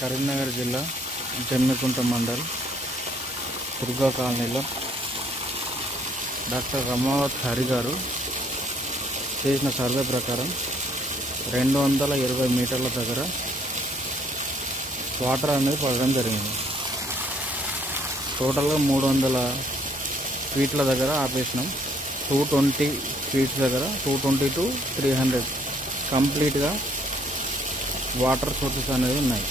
కరీంనగర్ జిల్లా జమ్మికుంట మండల్ దుర్గా కాలనీలో డాక్టర్ రమావత్ హరి గారు చేసిన సర్వే ప్రకారం 220 మీటర్ల దగ్గర వాటర్ అనేది పడడం జరిగింది. టోటల్గా 300 ఫీట్ల దగ్గర ఆపేసినాం. 220 ఫీట్స్ దగ్గర 220 to 300 కంప్లీట్గా వాటర్ సోర్సెస్ అనేవి ఉన్నాయి.